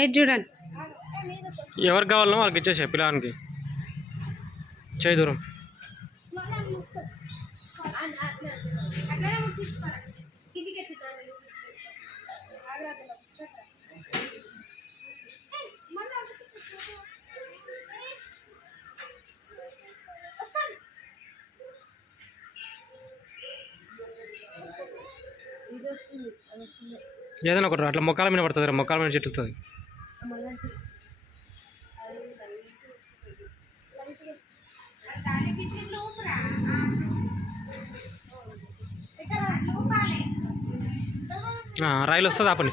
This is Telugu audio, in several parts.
ఇది చూడండి ఎవరికి కావాలనో వాళ్ళకి ఇచ్చేసే పిల్లానికి. చేయి దూరం. ఏదైనా ఒకటి అట్లా మొక్కల మీద పడుతుంది మొక్కల మీద చెట్లుతుంది రైలు వస్తుంది ఆపండి.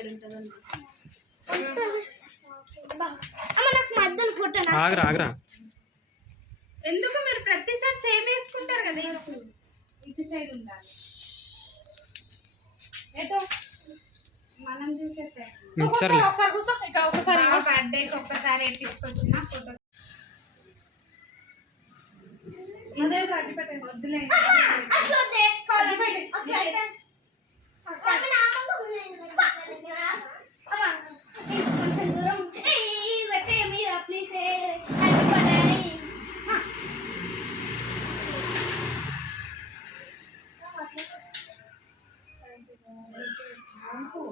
ఎక్కడ ఉంటుంది అమ్మ నాకు మధ్యలో ఫోటో ఆగరా ఆగరా. ఎందుకు మీరు ప్రతిసారి సేమ్ వేసుకుంటారు కదా ఇటు సైడ్ ఉండాలి. ఏటో మనం మిక్సర్ ఒకసారి కూర్చో. ఇక్కడ ఒకసారి బర్త్డేకి ఒక్కసారి వేపించుకొచ్చిన ఫోటో? అదే కట్టి పెట్టండి వద్దులే. అట్లా కాలి పెట్టి అట్లా కొంచెం దూరం ఏయ్ పెట్టే మీద ప్లీజ్ హ్యాపీ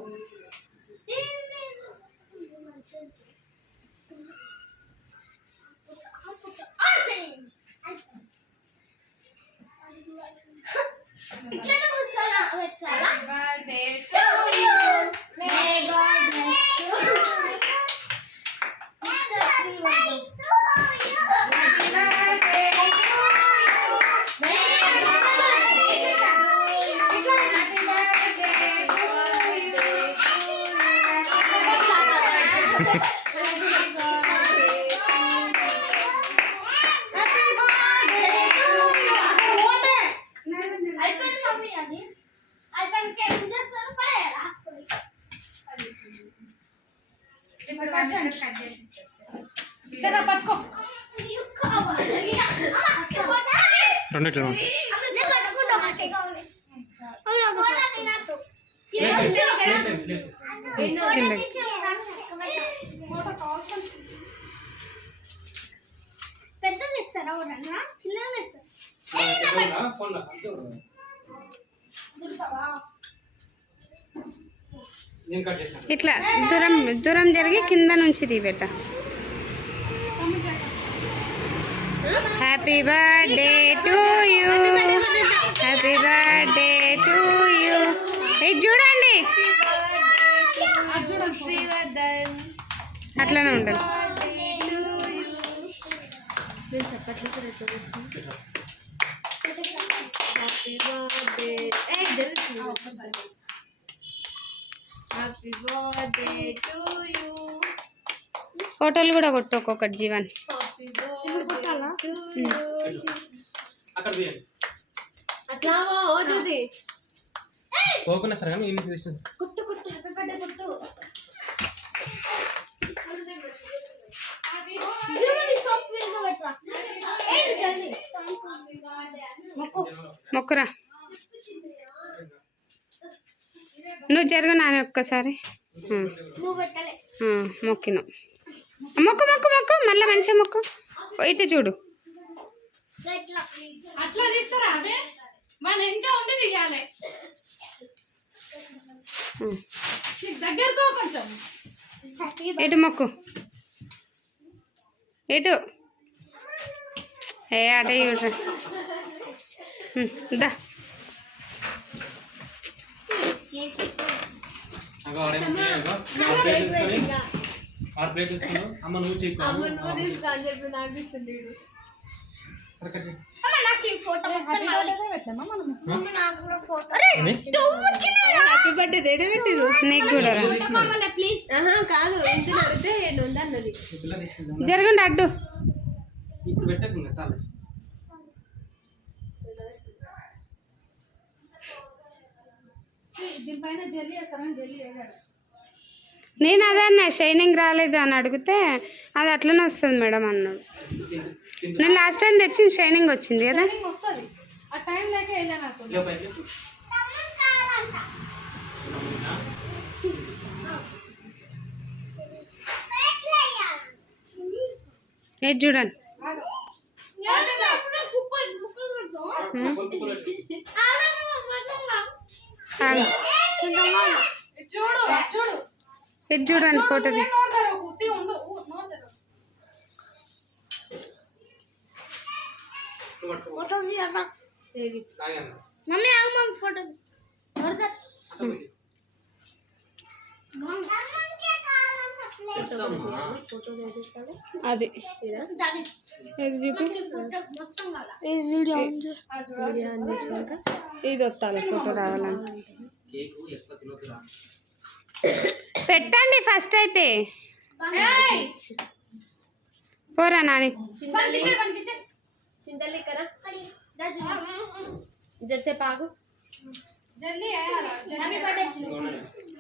బర్త్డే ఇట్లనే కూర్చోలా పెట్టాలా birthday May God bless you. Happy birthday to you. May God bless you. Happy birthday to you. అయిపోయింది మమ్మీ అది అయిపోయింది ఏం చేస్తారు పడేయాలా ఇప్పుడు వాళ్ళని కట్ చేపిస్తారు ఇక్కడ పట్టుకో You cover. అమ్మ, కొట్టాలి. రెండిట్లో అమ్మ, నేను పట్టుకుంటా, మట్టి కావాలి. అమ్మ, కొట్టాలి నాకు. ఫోటో తీసేయ్. పెద్దది ఇస్తారా ఒకటన్నా? చిన్నది ఇస్తారా ఇట్లా దూరం దూరం జరిగి కింద నుంచి తీబెట్ట happy birthday to you happy birthday to you ఇది చూడండి. అట్లానే ఉండాలి హ్యాపీ బర్త్డే ఫోటోలు కూడా కొట్టు ఒక్కొక్కటి జీవన్. పోకుండా సరే కుట్టు కుట్టు హ్యాపీ బర్త్డే కుట్టు. మొక్కురా. నువ్వు జరుగు నాని ఒక్కసారి. మొక్కిను. మొక్కు మొక్కు మొక్కు. మళ్ళీ మంచిగా మొక్కు. ఇటు చూడు. ఎటు మొక్కు. ఎటు ఏ అట ఇవ్వట్రా దా. అగో ఆడేమో చేయగో. ఆరు ప్లేట్ తీసుకొని. ఆరు ప్లేట్ తీసుకుని అమ్మ నువ్వు చెప్పు సరే. అమ్మ నాకు రా మమ్మల్ని ప్లీజ్ కాదు ఎంత అడిగితే ఉందన్నది ఈ పిల్ల తీసుకుందా? జరగండి అడ్డు ఇప్పుడు పెట్టకుండా చాలు దీనిపైన జల్లి వేస్తామని జల్లి నేను అదే అన్న షైనింగ్ రాలేదు అని అడిగితే అది అట్లనే వస్తుంది మేడం అన్నాడు. నేను లాస్ట్ టైం తెచ్చిన షైనింగ్ వచ్చింది కదా. వస్తుంది. ఆ టైం లేక. ఏది చూడండి. ఇది చూడు ఇది చూడు ఇది చూడండి ఫోటో తీసి. మమ్మీ ఆగు ఫోటో అట్లా ఇది ఇది వస్తాను ఫోటో తినొద్దురా. పెట్టండి ఫస్ట్ అయితే. పోరా నాని.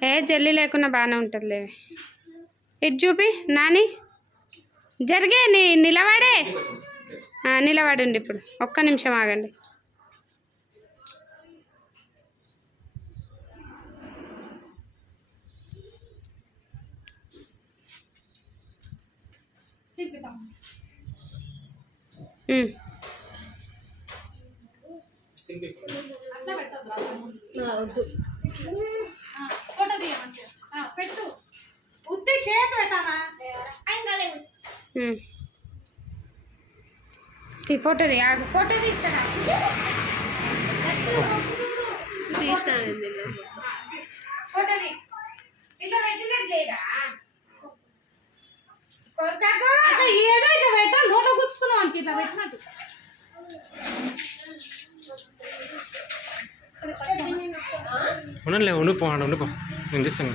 ఏ జల్లి. లేకుండా బాగానే ఉంటుందిలే. ఇది చూపి నాని. జరిగే నీ నిలబడే. నిలబడండి ఇప్పుడు. ఒక్క నిమిషం ఆగండి. తిప్పుతాం ఫోటో తీ ఆగు ఫోటో తీస్తారా? తీసినాను ఫోటో తీ ఇట్లా పెట్టినట్టు చేయరా? కొరకాకు అట్లా ఏదో ఇట్లా పెట్టా నోట్లో అంతే ఇట్లా పెట్టినట్టు. ఉండండిలే ఉండిపో ఉండిపో నేను చేస్తాను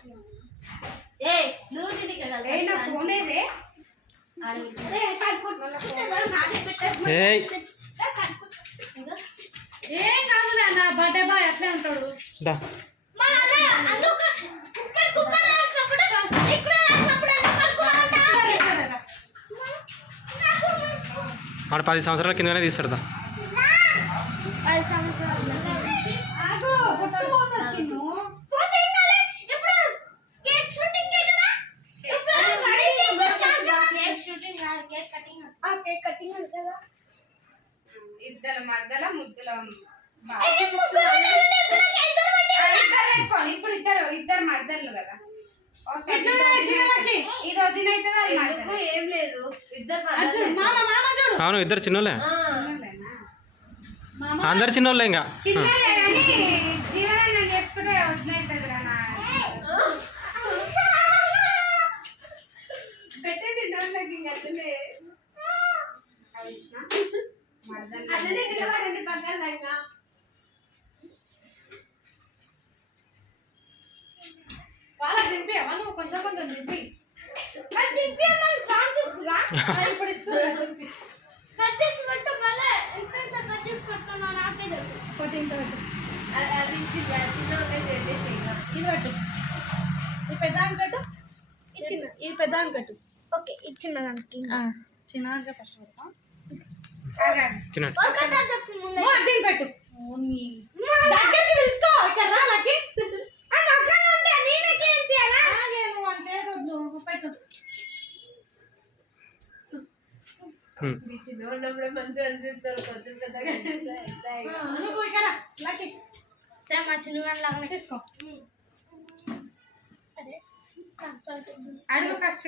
ఏ నా కాదులే అన్న బర్త్డే బాయ్ అట్లే ఉంటాడు దా సరే సరేరా ఆడ పది సంవత్సరాల కిందనే తీస్తాడు దా. ఆగు గుర్తు పోతుంది చిన్ను ఇద్దరు మర్దల ముద్దుల బా- ఆ, ఇద్దరు పెట్టుకోండి ఇప్పుడు ఇద్దరు ఇద్దరు మర్దలు కదా ఒకసారి ఇట్లా ఇది వదిన చిన్న అవుతుంది. వాటికి. ఇది వదిన మర్దలు. ఇద్దరు చూడు అవును ఇద్దరు చిన్నోళ్ళే. అందరు చిన్నోళ్ళే ఇంకా చిన్నోళ్ళే కానీ జీవనం చేసుకుంటే వదిన అవుతుంది రా నా. పెట్టేది నోట్లోకి ఇంకా అట్లనే నిలబడండి పక్కన వాళ్ళకి దింపి నువ్వు కొంచెం కొంచెం దింపి చేస్తురా ఇప్పుడు ఇస్తున్నా తినిపి. కట్ చేసి పెట్టు మళ్ళీ ఎంత ఎంత కట్ చేసి పెట్టుకున్నా నాకే ఒకటి ఇంత పెట్టు. అది చిన్న చిన్న ఉండేది ఇంకా ఇది పెట్టు. ఈ పెద్ద ఇచ్చిన ఈ పెద్ద ఓకే ఇచ్చిన దానికి. చిన్న ఆమె ఫస్ట్ పెడతా దీన్ని పెట్టు. దగ్గరికి తీసుకో ఇక్కడ రా లక్కీ. అడుగు ఫస్ట్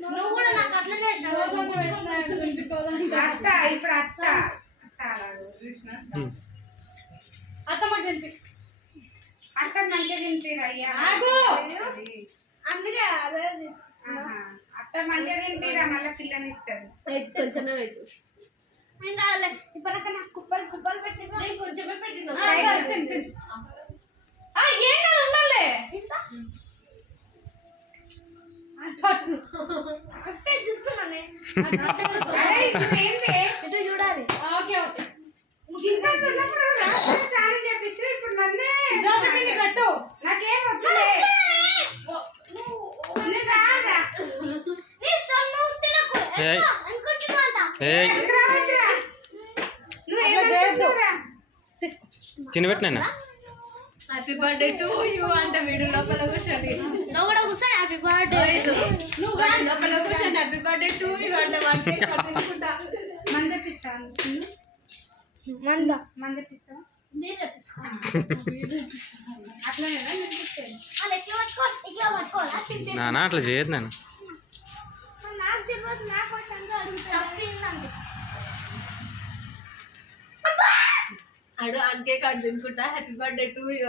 తినిపిరా తినిపిరా నువ్వు కూడా నాకు అట్లనే. అత్త ఇప్పుడు అత్త. ఉమ్. అత్తమ్మకి తినిపి. అత్త మంచిగా తింటారు అయ్యా. అందుకే అదే. అత్త మంచిగా తింటారా మళ్ళీ పిల్లని ఇస్తారు కొంచెమే పెట్టు. ఇంకా ఇప్పటికే నాకు కుప్పలు కుప్పలు పెట్టినా. నేను కొంచెమే పెట్టిన. చూస్తున్నానే ఇటు చూడాలి ఓకే ఓకే ఇంకా తిన్నప్పుడు ఇప్పుడు నన్నే జోసఫీని కట్టు నాకేం వద్దులే తినబెట్టినా హ్యాపీ బర్త్డే టు యూ అంటే వీడు లోపల కూడా కూర్చొని. హ్యాపీ బర్త్డే నువ్వు హ్యాపీ బర్త్డే టు యూ అంటే మంద? మంద మంద ఇట్లా పట్టుకోవాలా? తింటే నానా అట్లా చేయదు నేను అడు అంకే కట్ తినుకుంటా. హ్యాపీ బర్త్డే టు యూ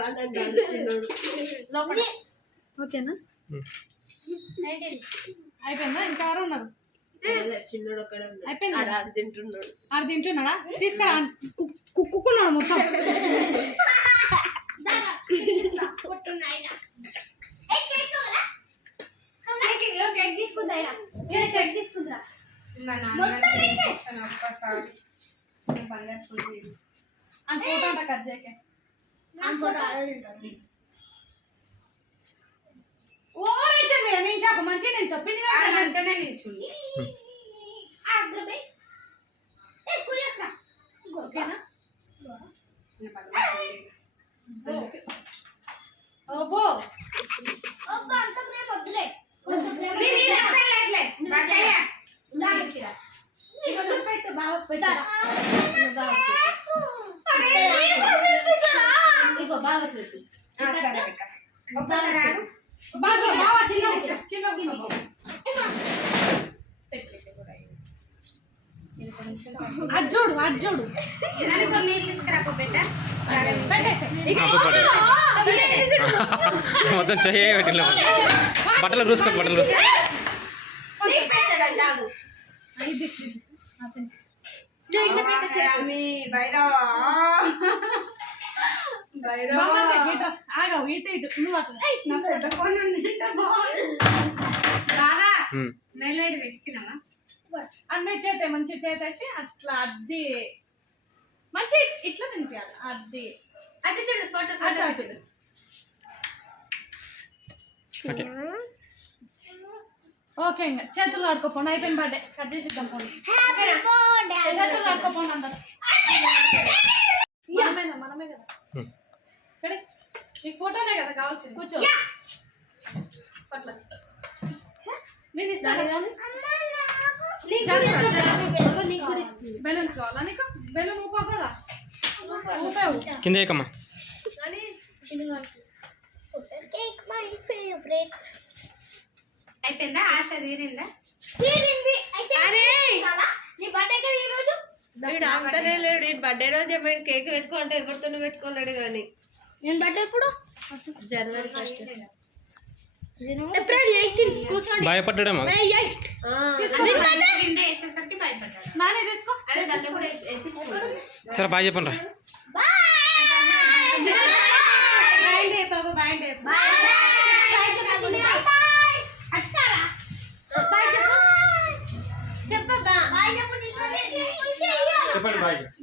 ఓకేనా. అయిపోయిందా? ఇంకా ఎవరు ఉన్నారు. లేదు, చిన్నోడు ఉన్నాడు. అయిపోయిందా? ఆడ తింటున్నాడు. ఆడు తింటున్నాడా? తీసుకురా. కు- కుక్కున్నాడు మొత్తం. కొట్టున్నాయినా ఏ కేక్ కావాలా ఓవర్ ఇచ్చాను నేను చెప్పు మంచిగా నేను చెప్పింది మంచిగానే నిల్చుంది. ఓకేనా నా బంగారు పూలు ఇవ్వు. ఓబో నేను ఇది అసలు లేదులే. బకాయ. ఇక నువ్వు పెట్టు బాగా పెట్టు ఇగో బాగా పెట్టు ఆ, సరే అక్క. ఒక్కసారి ఆగు. బాగా బాగా కింద కూర్చో కింద కూర్చో బాబు. అది చూడు అది చూడు నన్ను కొన్ని నీళ్ళు తీసుకురా పో బిడ్డ. పెట్టేసి మొత్తం చెయ్యి పెట్టిలో బట్టలు రూసుకో బట్టలు రూసుకో. బాగా. మెల్లడి వెతికినావా అన్నీ చేతే మంచి చేతేసి అట్లా అద్ది. మంచి ఇట్లా తినిపించాలి అద్ది. అటు చూడు ఫోటో అట్లా చూడు. ఓకే. ఇంకా చేతులు ఆడుకోపోండి అయిపోయిన బర్త్డే. కట్ చేసి ఇద్దాం పోండి చేతులు ఆడుకోపోండి అందరు. మనమేనా మనమే కదా. ఇక్కడ ఈ ఫోటోనే కదా కావాల్సింది. కూర్చో. పట్ల. నేను ఇస్తాను కానీ బెలూన్స్ కావాలా నీకు? బెలూన్ ఊపా కదా? ఊపావు కింద ఏకమ్మా కేక్ మై ఫేవరెట్. అయిపోయిందా? ఆశ తీరిందా? తీరింది. ఐ అరే నీ బర్త్డే ఈ రోజు? వీడు అంతనే లేడు. వీడు బర్త్డే రోజే మీరు కేక్ పెట్టుకుంటే ఎవరితోనూ పెట్టుకోలేడు కానీ. నేను బర్త్డే ఎప్పుడు? జనవరి ఫస్ట్ ఏప్రిల్ ఎయిటీన్ కూర్చోండి భయపడ్డాడేమో మే ఎయిట్ వేసేసరికి భయపడ్డాడు నానే తీసుకో అరే దాంట్లో కూడా ఎత్తించుకోండి సరే బాగా చెప్పండి రా బాయ్ బాబు bye bye bye bye అట్టారా bye చెప్పు చెప్పబ్బా బాయ్ చెప్పు చెప్పండి బాయ్ బాయ్